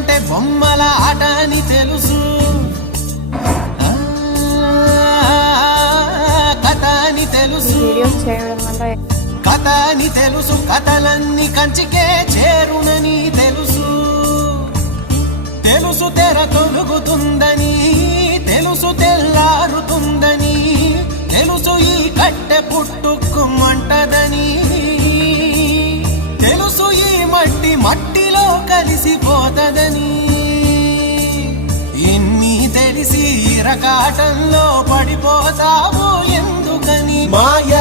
అంటే బొమ్మల ఆట అని తెలుసు, కథ అని తెలుసు, కథ అని తెలుసు, కథలన్నీ కంచికే చేరునని తెలుసు, తెలుసు తెర తొలుగుతుందని, తెలుసు తెల్లారుతుందని, తెలుసు ఈ కట్టె పుట్టుకుమంటదని, తెలుసు ఈ మట్టి మట్టిలో కలిసిపోతదని, ఎన్ని తెలిసి ఇరకాటంలో పడిపోతావు ఎందుకని మాయ